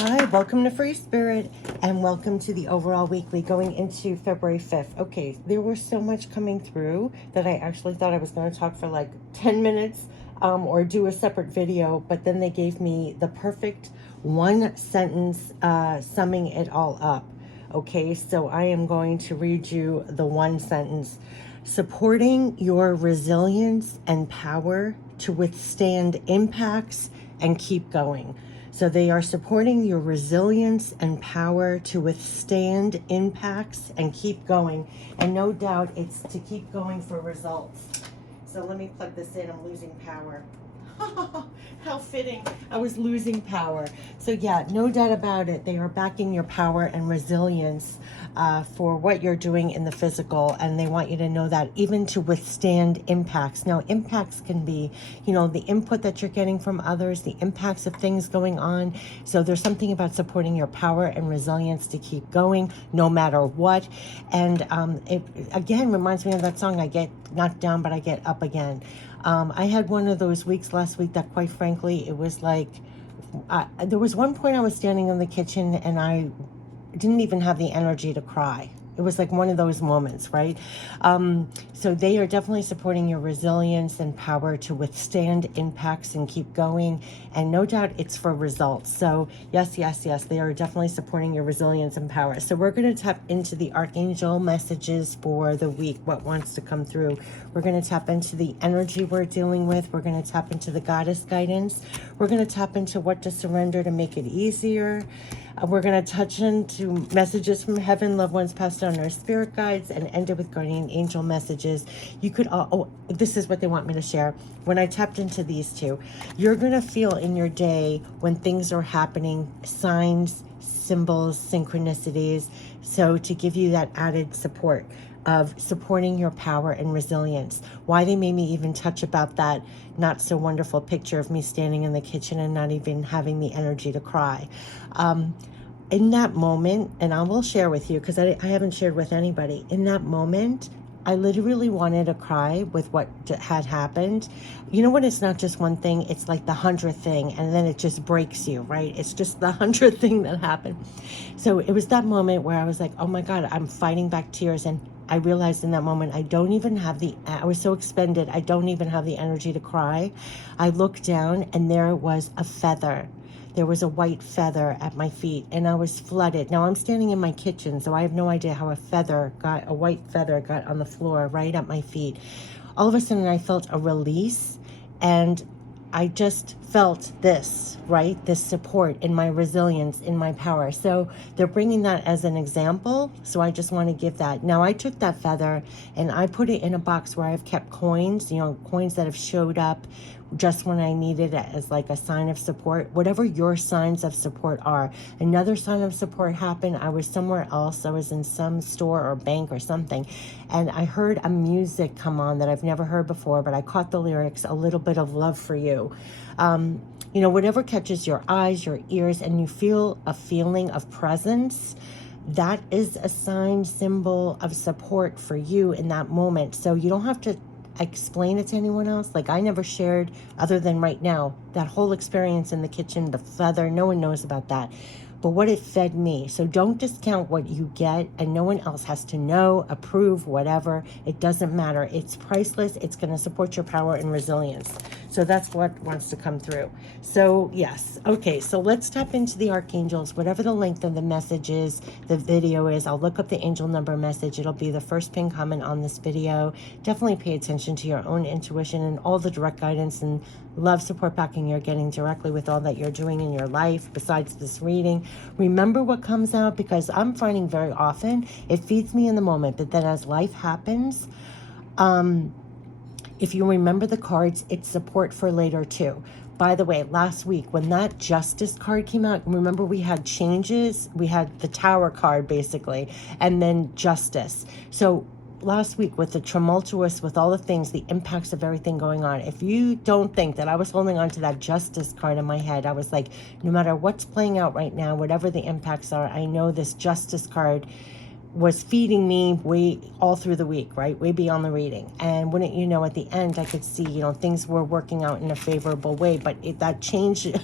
Hi, welcome to Free Spirit and welcome to the overall weekly going into February 5th. Okay, there was so much coming through that I actually thought I was going to talk for like 10 minutes or do a separate video, but then they gave me the perfect one sentence summing it all up. Okay, so I am going to read you the one sentence. Supporting your resilience and power to withstand impacts and keep going. So they are supporting your resilience and power to withstand impacts and keep going. And no doubt it's to keep going for results. So let me plug this in. I'm losing power. How fitting. I was losing power. So yeah, no doubt about it. They are backing your power and resilience for what you're doing in the physical. And they want you to know that even to withstand impacts. Now, impacts can be, the input that you're getting from others, the impacts of things going on. So there's something about supporting your power and resilience to keep going no matter what. And it again reminds me of that song, I get knocked down, but I get up again. I had one of those weeks last week that, quite frankly, it was like, there was one point I was standing in the kitchen and I didn't even have the energy to cry. It was like one of those moments, right? So they are definitely supporting your resilience and power to withstand impacts and keep going. And no doubt it's for results. So yes, they are definitely supporting your resilience and power. So we're going to tap into the archangel messages for the week, what wants to come through. We're going to tap into the energy we're dealing with. We're going to tap into the goddess guidance. We're going to tap into what to surrender to make it easier. We're going to touch into messages from heaven, loved ones passed on, our spirit guides, and end it with guardian angel messages. You could, this is what they want me to share. When I tapped into these two, you're going to feel in your day when things are happening, signs, symbols, synchronicities. So to give you that added support of supporting your power and resilience. Why they made me even touch about that not so wonderful picture of me standing in the kitchen and not even having the energy to cry. In that moment, and I will share with you because I haven't shared with anybody, in that moment, I literally wanted to cry with what had happened. You know when it's not just one thing, it's like the 100th thing, and then it just breaks you, right? It's just the 100th thing that happened. So it was that moment where I was like, oh my God, I'm fighting back tears. And I realized in that moment, I was so expended, I don't even have the energy to cry. I looked down and there was a feather. There was a white feather at my feet and I was flooded. Now I'm standing in my kitchen, so I have no idea how a white feather got on the floor right at my feet. All of a sudden I felt a release and I just felt this, right? This support in my resilience, in my power. So they're bringing that as an example. So I just want to give that. Now I took that feather and I put it in a box where I've kept coins, coins that have showed up just when I needed it as like a sign of support, whatever your signs of support are. Another sign of support happened. I was somewhere else. I was in some store or bank or something. And I heard a music come on that I've never heard before, but I caught the lyrics, "A Little Bit of Love for You." Whatever catches your eyes, your ears, and you feel a feeling of presence, that is a sign, symbol of support for you in that moment. So you don't have to explain it to anyone else. Like I never shared, other than right now, that whole experience in the kitchen, the feather, no one knows about that. But what it fed me. So don't discount what you get, and no one else has to know, approve, whatever. It doesn't matter. It's priceless. It's going to support your power and resilience. So that's what wants to come through. So yes. Okay. So let's tap into the archangels, whatever the length of the message is, the video is. I'll look up the angel number message. It'll be the first pin comment on this video. Definitely pay attention to your own intuition and all the direct guidance and love support backing you're getting directly with all that you're doing in your life besides this reading. Remember what comes out, because I'm finding very often it feeds me in the moment, but then as life happens, if you remember the cards, it's support for later too. By the way, last week when that justice card came out, remember we had changes. We had the tower card basically, and then justice. So last week with the tumultuous, with all the things, the impacts of everything going on, if you don't think that I was holding on to that justice card in my head, I was like, no matter what's playing out right now, whatever the impacts are, I know this justice card was feeding me way all through the week, right? Way beyond the reading. And wouldn't you know, at the end, I could see, things were working out in a favorable way, but that changed.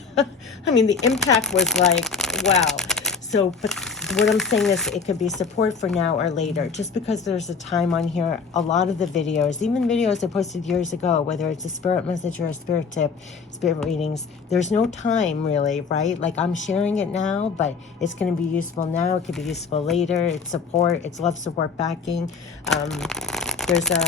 I mean, the impact was like, wow. So, but what I'm saying is it could be support for now or later, just because there's a time on here. A lot of the videos, even videos I posted years ago, whether it's a spirit message or a spirit tip, spirit readings, there's no time really, right? Like, I'm sharing it now, but it's going to be useful now. It could be useful later. It's support. It's love, support, backing. There's a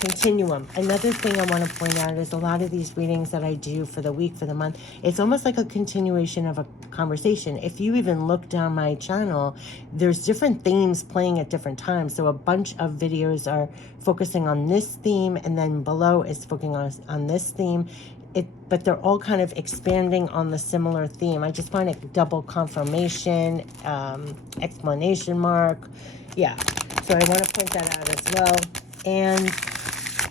continuum. Another thing I want to point out is a lot of these readings that I do for the week, for the month, it's almost like a continuation of a conversation. If you even look down my channel, there's different themes playing at different times. So a bunch of videos are focusing on this theme, and then below is focusing on this theme. But they're all kind of expanding on the similar theme. I just find it double confirmation, explanation mark. Yeah, so I want to point that out as well. And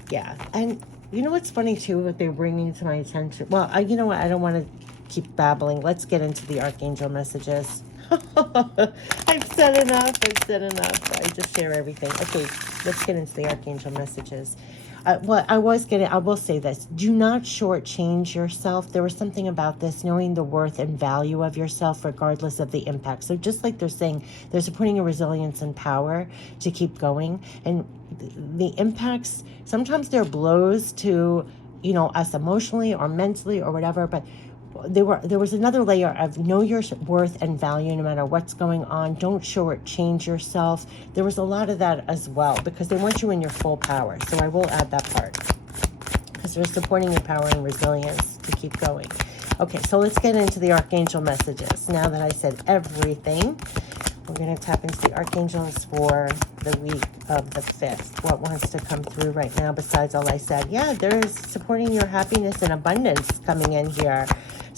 yeah, and you know what's funny too, what they're bringing to my attention? Well, you know what? I don't want to keep babbling. Let's get into the Archangel messages. I've said enough. I just share everything. Okay, let's get into the Archangel messages. I will say this. Do not shortchange yourself. There was something about this, knowing the worth and value of yourself regardless of the impact. So just like they're saying, they're supporting your resilience and power to keep going. And the impacts, sometimes they're blows to, us emotionally or mentally or whatever, but there was another layer of know your worth and value no matter what's going on. Don't shortchange yourself. There was a lot of that as well, because they want you in your full power. So I will add that part, because they're supporting your power and resilience to keep going. Okay, so let's get into the Archangel messages. Now that I said everything, we're going to tap into the Archangels for the week of the 5th. What wants to come through right now besides all I said? Yeah, there's supporting your happiness and abundance coming in here.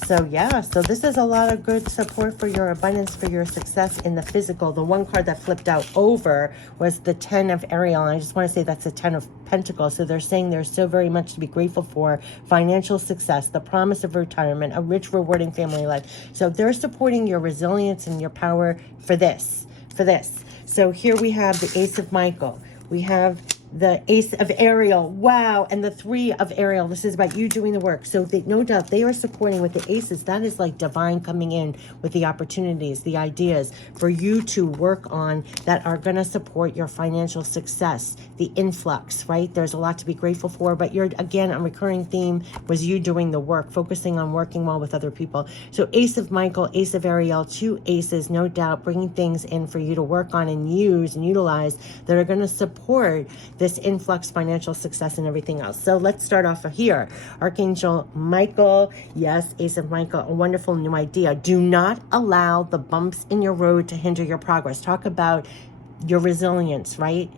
So yeah, so this is a lot of good support for your abundance, for your success in the physical. The one card that flipped out over was the 10 of Ariel. And I just want to say that's a 10 of Pentacles. So they're saying there's so very much to be grateful for: financial success, the promise of retirement, a rich, rewarding family life. So they're supporting your resilience and your power for this. So here we have the Ace of Michael. We have the Ace of Ariel. Wow. And the 3 of Ariel. This is about you doing the work. So no doubt they are supporting with the aces. That is like divine coming in with the opportunities, the ideas for you to work on that are going to support your financial success, the influx, right? There's a lot to be grateful for, but again, a recurring theme was you doing the work, focusing on working well with other people. So Ace of Michael, Ace of Ariel, 2 aces, no doubt bringing things in for you to work on and use and utilize that are going to support this influx, financial success, and everything else. So let's start off here. Archangel Michael, yes, Ace of Michael, a wonderful new idea. Do not allow the bumps in your road to hinder your progress. Talk about your resilience, right?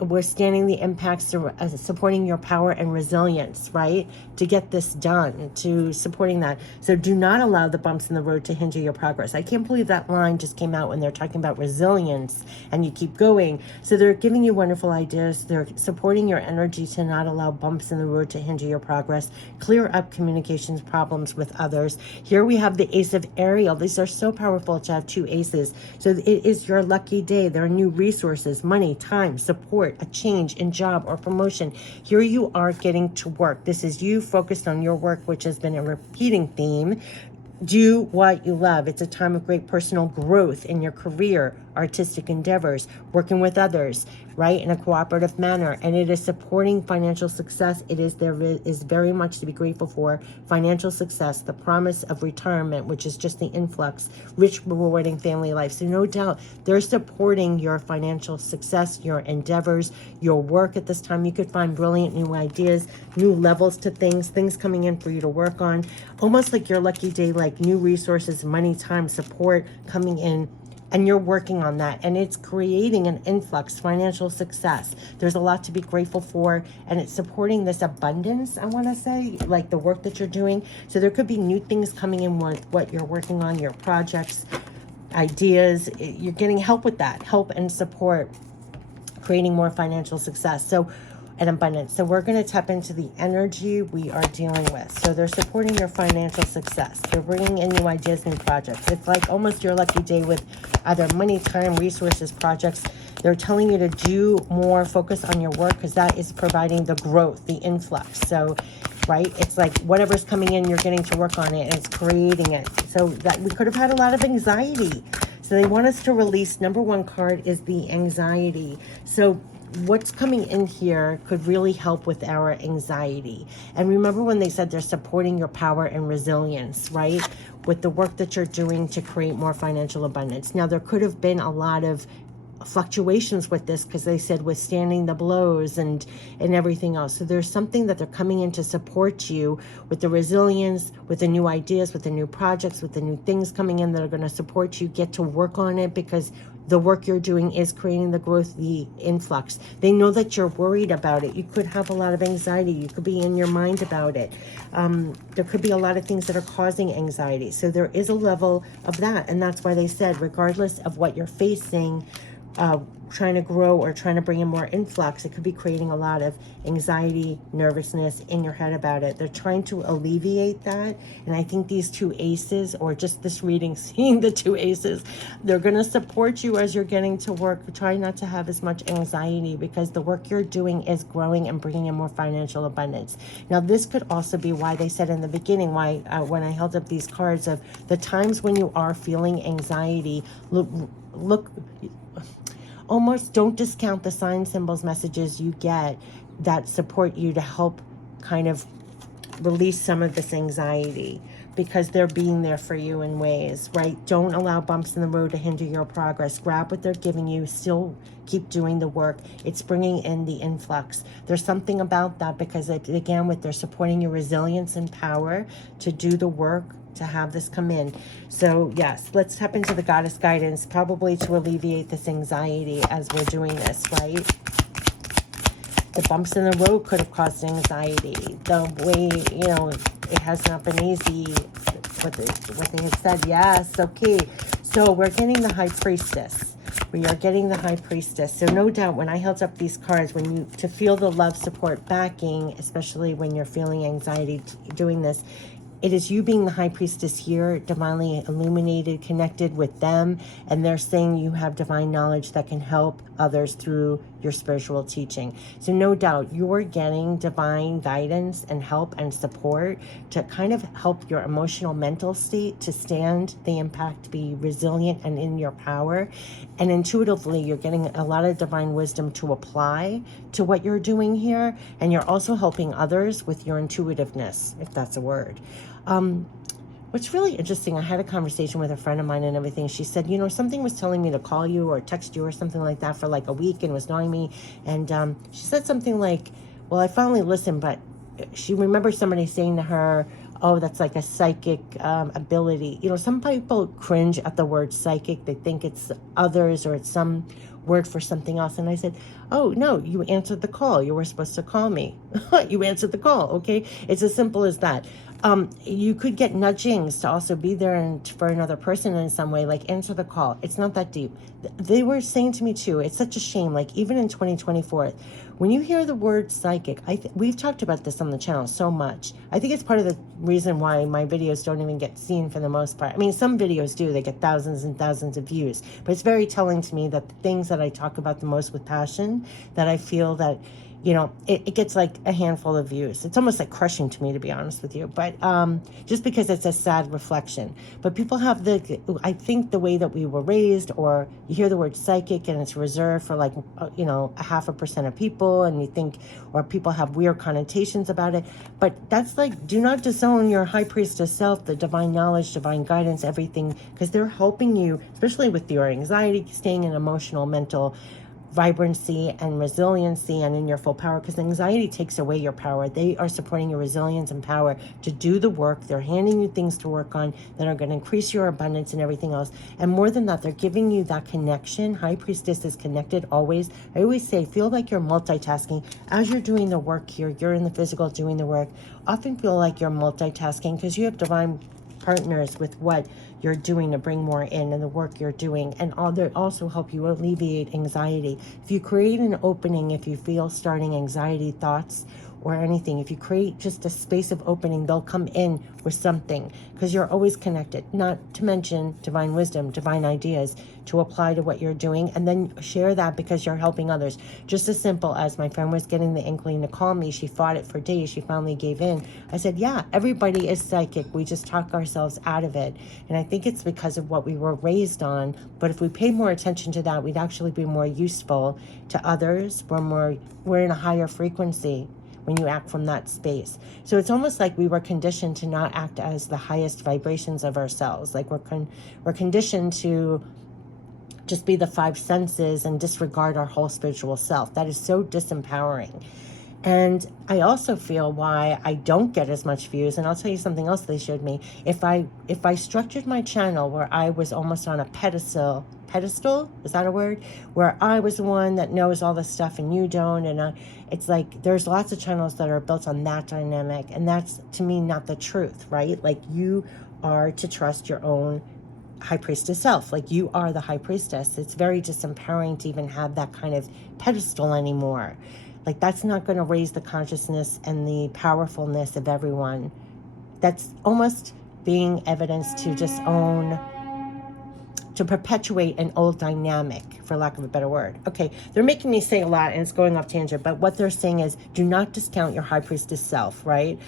Withstanding the impacts, supporting your power and resilience, right? To get this done, to supporting that. So do not allow the bumps in the road to hinder your progress. I can't believe that line just came out when they're talking about resilience and you keep going. So they're giving you wonderful ideas. They're supporting your energy to not allow bumps in the road to hinder your progress. Clear up communications problems with others. Here we have the Ace of Ariel. These are so powerful to have 2 aces. So it is your lucky day. There are new resources, money, time, support, a change in job or promotion. Here you are getting to work. This is you focused on your work, which has been a repeating theme. Do what you love. It's a time of great personal growth in your career, artistic endeavors, working with others, right, in a cooperative manner. And it is supporting financial success. There is very much to be grateful for. Financial success, the promise of retirement, which is just the influx, rich, rewarding family life. So no doubt they're supporting your financial success, your endeavors, your work at this time. You could find brilliant new ideas, new levels to things coming in for you to work on. Almost like your lucky day, like new resources, money, time, support coming in, and you're working on that, and it's creating an influx, financial success. There's a lot to be grateful for, and it's supporting this abundance, I want to say, like the work that you're doing. So there could be new things coming in with what you're working on, your projects, ideas. You're getting help with that, help and support, creating more financial success. So and abundance. So we're going to tap into the energy we are dealing with. So they're supporting your financial success. They're bringing in new ideas, new projects. It's like almost your lucky day with either money, time, resources, projects. They're telling you to do more, focus on your work, because that is providing the growth, the influx. So, right, it's like whatever's coming in, you're getting to work on it, and it's creating it. So that we could have had a lot of anxiety. So they want us to release. Number one card is the anxiety. So what's coming in here could really help with our anxiety. And remember when they said they're supporting your power and resilience, right? With the work that you're doing to create more financial abundance. Now, there could have been a lot of fluctuations with this, because they said withstanding the blows and everything else. So there's something that they're coming in to support you with the resilience, with the new ideas, with the new projects, with the new things coming in that are going to support you get to work on it, because the work you're doing is creating the growth, the influx. They know that you're worried about it. You could have a lot of anxiety. You could be in your mind about it. There could be a lot of things that are causing anxiety. So there is a level of that. And that's why they said, regardless of what you're facing, trying to grow or trying to bring in more influx, it could be creating a lot of anxiety, nervousness in your head about it. They're trying to alleviate that. And I think these two aces, or just this reading, seeing the two aces, they're going to support you as you're getting to work. Try not to have as much anxiety, because the work you're doing is growing and bringing in more financial abundance. Now, this could also be why they said in the beginning, why when I held up these cards, of the times when you are feeling anxiety, look, almost don't discount the signs, symbols, messages you get that support you to help kind of release some of this anxiety, because they're being there for you in ways, right? Don't allow bumps in the road to hinder your progress. Grab what they're giving you. Still keep doing the work. It's bringing in the influx. There's something about that, because again, with they're supporting your resilience and power to do the work, to have this come in. So yes, let's tap into the goddess guidance, probably to alleviate this anxiety as we're doing this, right? The bumps in the road could have caused anxiety. The way, it has not been easy, what they had said. Yes, okay. So we're getting the High Priestess. We are getting the High Priestess. So no doubt when I held up these cards, to feel the love, support, backing, especially when you're feeling anxiety doing this, it is you being the High Priestess here, divinely illuminated, connected with them, and they're saying you have divine knowledge that can help others through your spiritual teaching. So no doubt you're getting divine guidance and help and support to kind of help your emotional mental state to stand the impact, be resilient and in your power. And intuitively, you're getting a lot of divine wisdom to apply to what you're doing here. And you're also helping others with your intuitiveness, if that's a word. What's really interesting, I had a conversation with a friend of mine and everything. She said, something was telling me to call you or text you or something like that for like a week, and was knowing me. And she said something like, well, I finally listened, but she remembers somebody saying to her, oh, that's like a psychic ability. Some people cringe at the word psychic. They think it's others, or it's some word for something else. And I said, oh, no, you answered the call. You were supposed to call me. You answered the call, okay? It's as simple as that. You could get nudgings to also be there and for another person in some way, like answer the call. It's not that deep. They were saying to me too, it's such a shame, like even in 2024, when you hear the word psychic, we've talked about this on the channel so much. I think it's part of the reason why my videos don't even get seen for the most part. I mean, some videos do, they get thousands and thousands of views, but it's very telling to me that the things that I talk about the most with passion, that I feel that it gets like a handful of views. It's almost like crushing to me, to be honest with you. But just because it's a sad reflection. But people have I think the way that we were raised, or you hear the word psychic and it's reserved for like, 0.5% of people, and you think, or people have weird connotations about it. But that's like, do not disown your High Priestess self, the divine knowledge, divine guidance, everything, because they're helping you, especially with your anxiety, staying in emotional, mental vibrancy and resiliency and in your full power, because anxiety takes away your power. They are supporting your resilience and power to do the work. They're handing you things to work on that are going to increase your abundance and everything else. And more than that, they're giving you that connection. High Priestess is connected always. I always say, feel like you're multitasking. As you're doing the work here, you're in the physical doing the work. Often feel like you're multitasking because you have divine partners with what you're doing to bring more in and the work you're doing, and also help you alleviate anxiety. If you create an opening, if you feel starting anxiety thoughts or anything, if you create just a space of opening, they'll come in with something, because you're always connected. Not to mention divine wisdom, divine ideas to apply to what you're doing, and then share that because you're helping others. Just as simple as my friend was getting the inkling to call me. She fought it for days. She finally gave in. I said, yeah, everybody is psychic. We just talk ourselves out of it. And I think it's because of what we were raised on. But if we pay more attention to that, we'd actually be more useful to others. We're in a higher frequency when you act from that space. So it's almost like we were conditioned to not act as the highest vibrations of ourselves. Like we're conditioned to just be the five senses and disregard our whole spiritual self. That is so disempowering. And I also feel why I don't get as much views, and I'll tell you something else they showed me. If I structured my channel where I was almost on a pedestal, is that a word? Where I was the one that knows all this stuff and you don't, and it's like there's lots of channels that are built on that dynamic, and that's, to me, not the truth, right? Like, you are to trust your own high priestess self. Like, you are the high priestess. It's very disempowering to even have that kind of pedestal anymore. Like, that's not going to raise the consciousness and the powerfulness of everyone. That's almost being evidence to just own, to perpetuate an old dynamic, for lack of a better word. Okay, they're making me say a lot and it's going off tangent, but what they're saying is, do not discount your high priestess self, right?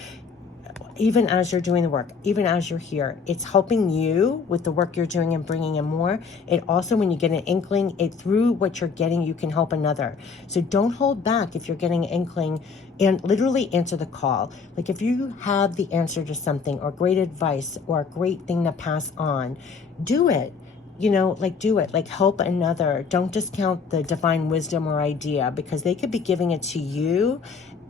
Even as you're doing the work, even as you're here, it's helping you with the work you're doing and bringing in more. It also, when you get an inkling, through what you're getting, you can help another. So don't hold back if you're getting an inkling, and literally answer the call. Like, if you have the answer to something, or great advice, or a great thing to pass on, do it. Do it. Like, help another. Don't discount the divine wisdom or idea, because they could be giving it to you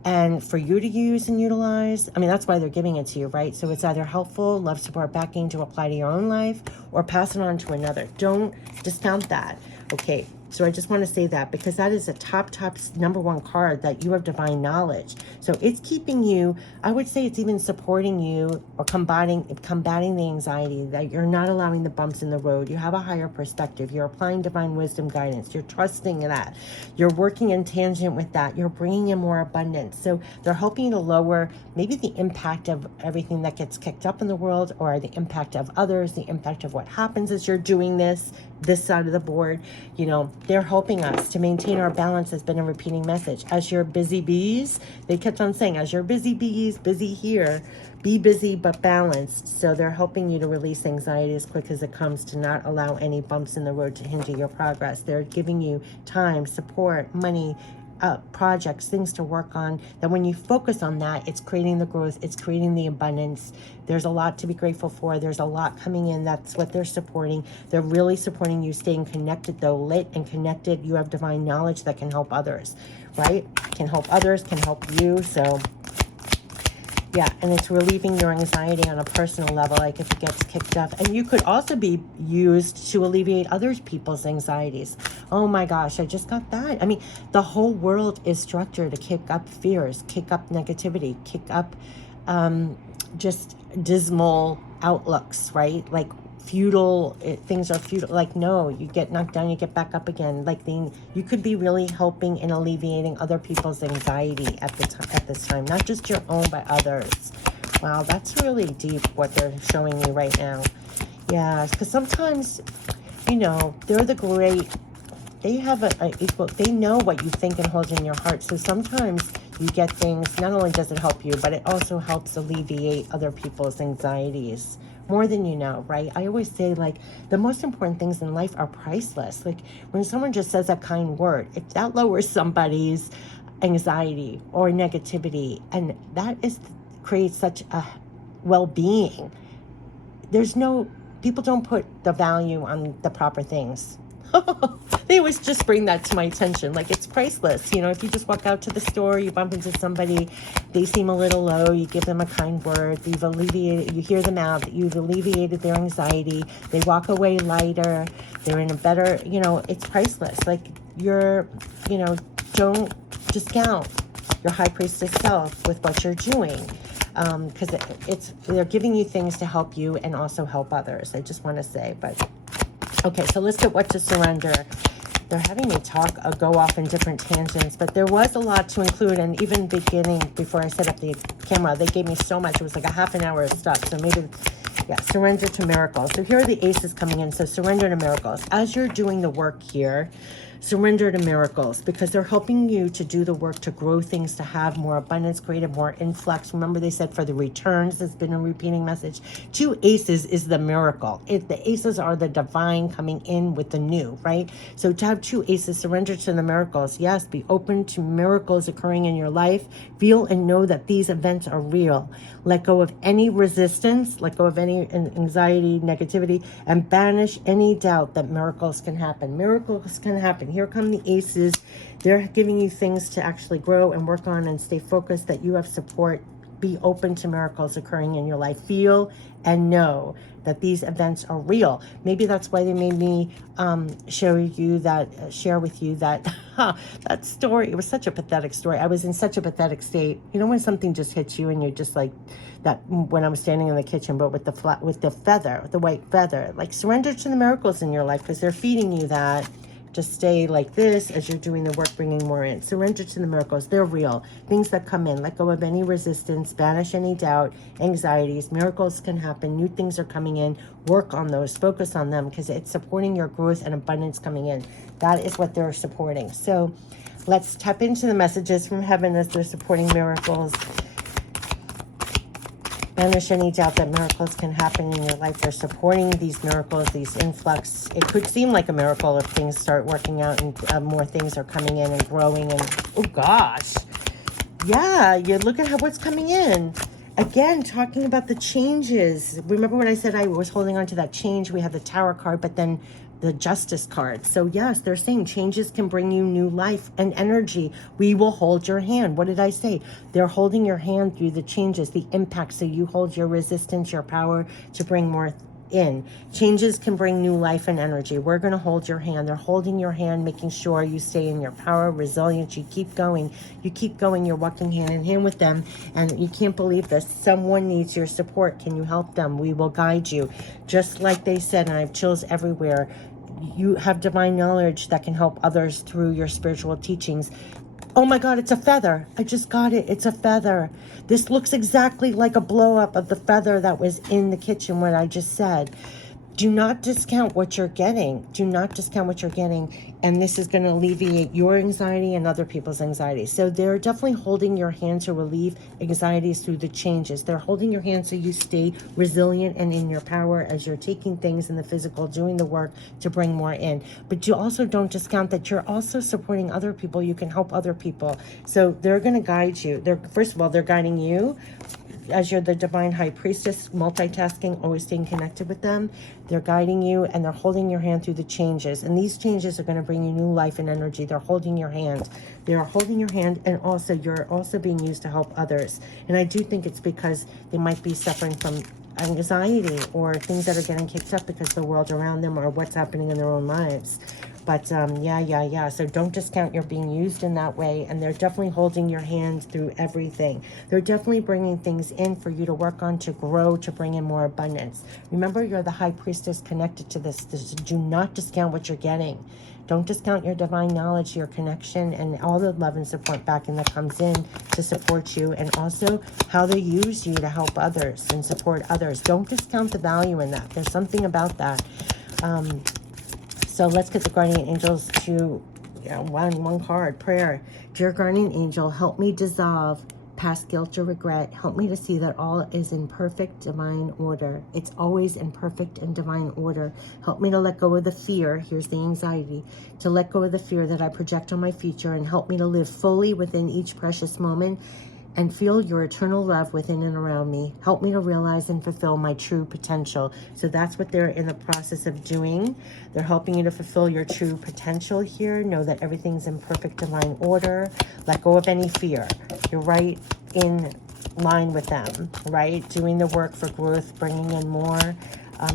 and for you to use and utilize. I mean, that's why they're giving it to you, right? So it's either helpful, love, support, backing to apply to your own life, or pass it on to another. Don't discount that. Okay, so I just want to say that, because that is a top number one card, that you have divine knowledge. So it's keeping you, I would say it's even supporting you, or combating the anxiety, that you're not allowing the bumps in the road. You have a higher perspective. You're applying divine wisdom guidance. You're trusting that. You're working in tangent with that. You're bringing in more abundance. So they're helping you to lower maybe the impact of everything that gets kicked up in the world, or the impact of others, the impact of what happens as you're doing this side of the board. They're helping us to maintain our balance. Has been a repeating message. As your busy bees, they kept on saying, as your busy bees, busy here, be busy but balanced. So they're helping you to release anxiety as quick as it comes, to not allow any bumps in the road to hinder your progress. They're giving you time, support, money, projects, things to work on, that when you focus on that, it's creating the growth, it's creating the abundance. There's a lot to be grateful for. There's a lot coming in. That's what they're supporting. They're really supporting you staying connected, though, lit and connected. You have divine knowledge that can help others, right? Can help others, can help you. So yeah, and it's relieving your anxiety on a personal level, like if it gets kicked up. And you could also be used to alleviate other people's anxieties. Oh my gosh, I just got that. I mean, the whole world is structured to kick up fears, kick up negativity, kick up just dismal outlooks, right? Like things are futile. Like, no, you get knocked down, you get back up again. Like, you could be really helping and alleviating other people's anxiety at this time, not just your own, but others. Wow, that's really deep what they're showing me right now. Yeah, because sometimes, they're the great. They have they know what you think and hold in your heart. So sometimes you get things, not only does it help you, but it also helps alleviate other people's anxieties. More than you know, right? I always say, like, the most important things in life are priceless. Like, when someone just says a kind word, if that lowers somebody's anxiety or negativity, and that creates such a well-being. People don't put the value on the proper things. They always just bring that to my attention. Like, it's priceless. If you just walk out to the store, you bump into somebody, they seem a little low, you give them a kind word, you hear them out, that you've alleviated their anxiety, they walk away lighter, they're in a better, it's priceless. Like, don't discount your high priestess self with what you're doing. because they're giving you things to help you and also help others. I just want to say, but okay, so let's get what to surrender. They're having me go off in different tangents, but there was a lot to include. And even beginning, before I set up the camera, they gave me so much. It was like a half an hour of stuff. So maybe, yeah, surrender to miracles. So here are the aces coming in. So surrender to miracles. As you're doing the work here, surrender to miracles, because they're helping you to do the work to grow things, to have more abundance, creative, more influx. Remember, they said for the returns, there's been a repeating message. 2 aces is the miracle. The aces are the divine coming in with the new, right? So to have 2 aces, surrender to the miracles. Yes, be open to miracles occurring in your life. Feel and know that these events are real. Let go of any resistance, let go of any anxiety, negativity, and banish any doubt that miracles can happen. Miracles can happen. Here come the aces. They're giving you things to actually grow and work on and stay focused, that you have support. Be open to miracles occurring in your life. Feel and know that these events are real. Maybe that's why they made me share with you that that story. It was such a pathetic story. I was in such a pathetic state. You know when something just hits you and you're just like that. When I was standing in the kitchen, but with the white feather, like surrender to the miracles in your life, because they're feeding you that. Just stay like this as you're doing the work, bringing more in. Surrender to the miracles. They're real. Things that come in. Let go of any resistance. Banish any doubt, anxieties. Miracles can happen. New things are coming in. Work on those. Focus on them, because it's supporting your growth and abundance coming in. That is what they're supporting. So let's tap into the messages from heaven as they're supporting miracles. Banish any doubt that miracles can happen in your life. They're supporting these miracles, these influx. It could seem like a miracle if things start working out and more things are coming in and growing. And oh gosh, yeah, you look at what's coming in. Again, talking about the changes. Remember when I said I was holding on to that change? We had the Tower card, but then the Justice card. So yes, they're saying changes can bring you new life and energy. We will hold your hand. What did I say? They're holding your hand through the changes, the impact. So you hold your resistance, your power to bring more in. Changes can bring new life and energy. We're going to hold your hand. They're holding your hand, making sure you stay in your power, resilience. You keep going. You keep going. You're walking hand in hand with them. And you can't believe this. Someone needs your support. Can you help them? We will guide you. Just like they said, and I have chills everywhere, you have divine knowledge that can help others through your spiritual teachings. Oh my God, it's a feather. I just got it. It's a feather. This looks exactly like a blow up of the feather that was in the kitchen, what I just said. Do not discount what you're getting. Do not discount what you're getting. And this is going to alleviate your anxiety and other people's anxiety. So they're definitely holding your hand to relieve anxieties through the changes. They're holding your hand so you stay resilient and in your power as you're taking things in the physical, doing the work to bring more in. But you also don't discount that you're also supporting other people. You can help other people. So they're going to guide you. First of all, they're guiding you as you're the divine high priestess, multitasking, always staying connected with them. They're guiding you and they're holding your hand through the changes. And these changes are going to bring you new life and energy. They're holding your hand. They're holding your hand, and also you're also being used to help others. And I do think it's because they might be suffering from anxiety or things that are getting kicked up because the world around them or what's happening in their own lives. But yeah. So don't discount you're being used in that way. And they're definitely holding your hand through everything. They're definitely bringing things in for you to work on, to grow, to bring in more abundance. Remember, you're the high priestess connected to this. Do not discount what you're getting. Don't discount your divine knowledge, your connection, and all the love and support back in that comes in to support you, and also how they use you to help others and support others. Don't discount the value in that. There's something about that. So let's get the guardian angels to one card. Prayer. Dear guardian angel, help me dissolve past guilt or regret. Help me to see that all is in perfect divine order. It's always in perfect and divine order. Help me to let go of the fear. Here's the anxiety. To let go of the fear that I project on my future, and help me to live fully within each precious moment and feel your eternal love within and around me. Help me to realize and fulfill my true potential. So that's what they're in the process of doing. They're helping you to fulfill your true potential here. Know that everything's in perfect divine order. Let go of any fear. You're right in line with them, right? Doing the work for growth, bringing in more.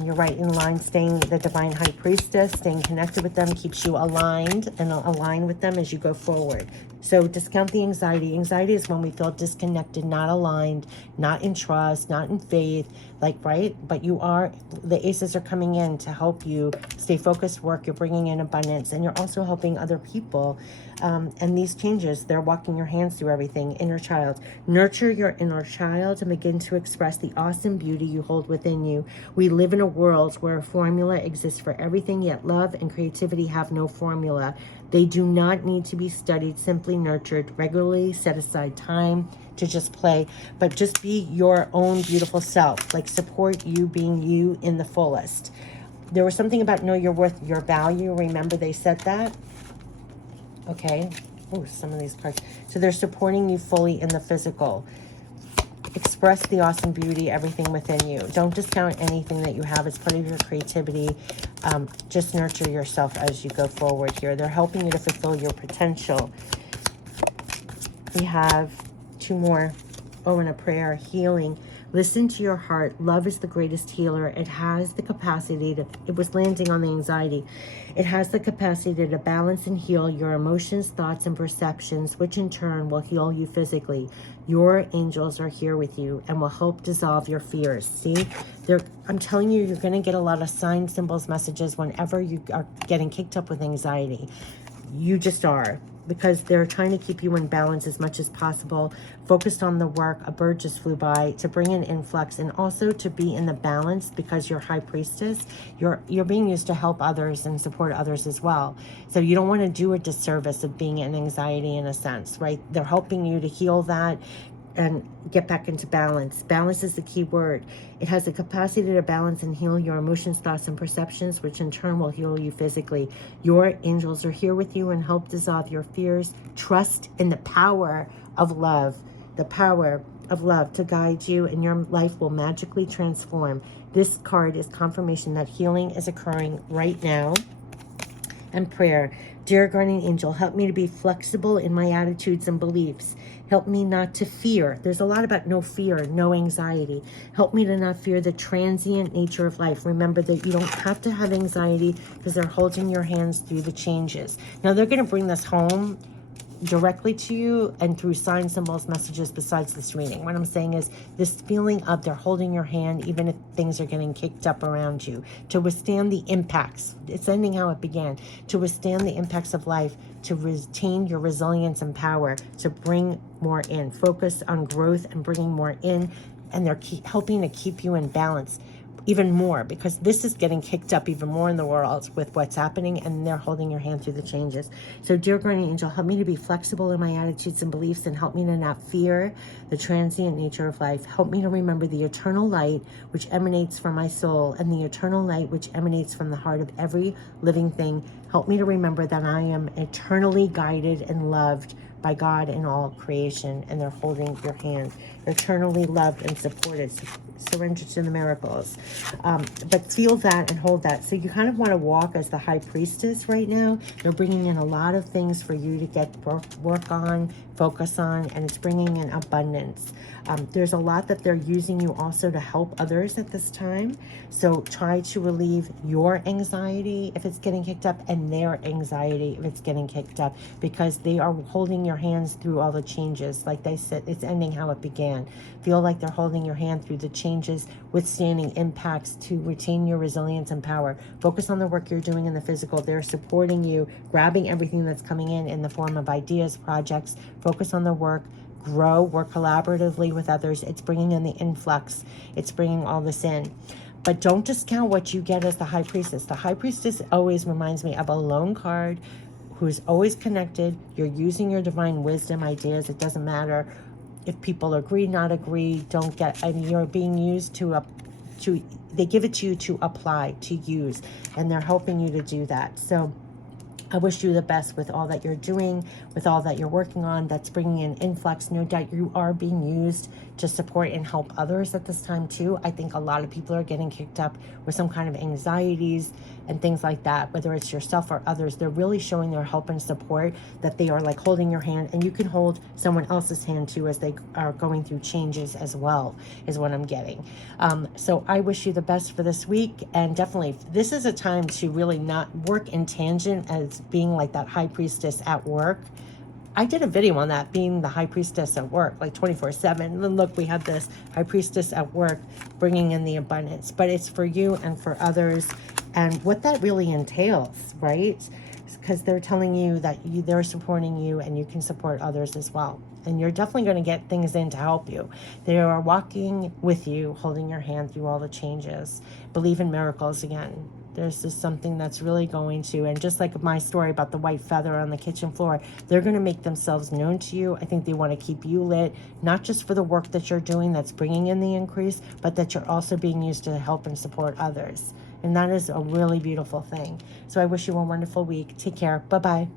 You're right in line, staying the divine high priestess, staying connected with them keeps you aligned and align with them as you go forward. So discount the anxiety. Anxiety is when we feel disconnected, not aligned, not in trust, not in faith, like, right? But the aces are coming in to help you stay focused, work. You're bringing in abundance, and you're also helping other people. And these changes, they're walking your hands through everything. Inner child. Nurture your inner child and begin to express the awesome beauty you hold within you. We live in a world where a formula exists for everything, yet love and creativity have no formula. They do not need to be studied, simply nurtured. Regularly set aside time to just play, but just be your own beautiful self. Like, support you being you in the fullest. There was something about know your worth, your value. Remember they said that? Okay. Oh, some of these cards. So they're supporting you fully in the physical. Express the awesome beauty, everything within you. Don't discount anything that you have. It's part of your creativity. Just nurture yourself as you go forward here. They're helping you to fulfill your potential. We have two more. Oh, and a prayer. Healing. Listen to your heart. Love is the greatest healer. It has the capacity to, it was landing on the anxiety. It has the capacity to balance and heal your emotions, thoughts, and perceptions, which in turn will heal you physically. Your angels are here with you and will help dissolve your fears. See, I'm telling you, you're going to get a lot of signs, symbols, messages whenever you are getting kicked up with anxiety. You just are, because they're trying to keep you in balance as much as possible, focused on the work. A bird just flew by, to bring an influx and also to be in the balance, because you're high priestess. You're being used to help others and support others as well. So you don't want to do a disservice of being in anxiety in a sense, right? They're helping you to heal that and get back into balance. Balance is the key word. It has the capacity to balance and heal your emotions, thoughts, and perceptions, which in turn will heal you physically. Your angels are here with you and help dissolve your fears. Trust in the power of love, the power of love to guide you, and your life will magically transform. This card is confirmation that healing is occurring right now. And prayer. Dear guardian angel, help me to be flexible in my attitudes and beliefs. Help me not to fear. There's a lot about no fear, no anxiety. Help me to not fear the transient nature of life. Remember that you don't have to have anxiety, because they're holding your hands through the changes. Now they're going to bring this home directly to you and through signs, symbols, messages besides this reading. What I'm saying is this feeling of they're holding your hand even if things are getting kicked up around you, to withstand the impacts. It's ending how it began. To withstand the impacts of life, to retain your resilience and power, to bring more in. Focus on growth and bringing more in, and they're helping to keep you in balance even more, because this is getting kicked up even more in the world with what's happening, and they're holding your hand through the changes. So dear guardian angel, help me to be flexible in my attitudes and beliefs, and help me to not fear the transient nature of life. Help me to remember the eternal light which emanates from my soul, and the eternal light which emanates from the heart of every living thing. Help me to remember that I am eternally guided and loved by God and all creation, and they're holding your hand. Eternally loved and supported. Surrender to the miracles. But feel that and hold that. So you kind of want to walk as the high priestess right now. They're bringing in a lot of things for you to get work on, focus on, and it's bringing in abundance. There's a lot that they're using you also to help others at this time. So try to relieve your anxiety if it's getting kicked up, and their anxiety if it's getting kicked up, because they are holding your hands through all the changes. Like they said, it's ending how it began. Feel like they're holding your hand through the changes, withstanding impacts, to retain your resilience and power. Focus on the work you're doing in the physical. They're supporting you, grabbing everything that's coming in the form of ideas, projects. Focus on the work. Grow, work collaboratively with others. It's bringing in the influx. It's bringing all this in. But don't discount what you get as the high priestess. The high priestess always reminds me of a lone card who's always connected. You're using your divine wisdom, ideas. It doesn't matter if people agree, not agree. Don't get, I mean, you're being used to they give it to you to apply, to use, and they're helping you to do that. So I wish you the best with all that you're doing, with all that you're working on. That's bringing in influx. No doubt you are being used to support and help others at this time too. I think a lot of people are getting kicked up with some kind of anxieties and things like that, whether it's yourself or others. They're really showing their help and support, that they are like holding your hand, and you can hold someone else's hand too as they are going through changes as well, is what I'm getting. So I wish you the best for this week, and definitely this is a time to really not work in tangent as being like that high priestess at work. I did a video on that, being the high priestess at work, like 24/7. And look, we have this high priestess at work bringing in the abundance, but it's for you and for others, and what that really entails, right? Because they're telling you that they're supporting you and you can support others as well. And you're definitely going to get things in to help you. They are walking with you, holding your hand through all the changes. Believe in miracles again. There's just something that's really going to, and just like my story about the white feather on the kitchen floor, they're going to make themselves known to you. I think they want to keep you lit, not just for the work that you're doing that's bringing in the increase, but that you're also being used to help and support others. And that is a really beautiful thing. So I wish you a wonderful week. Take care. Bye-bye.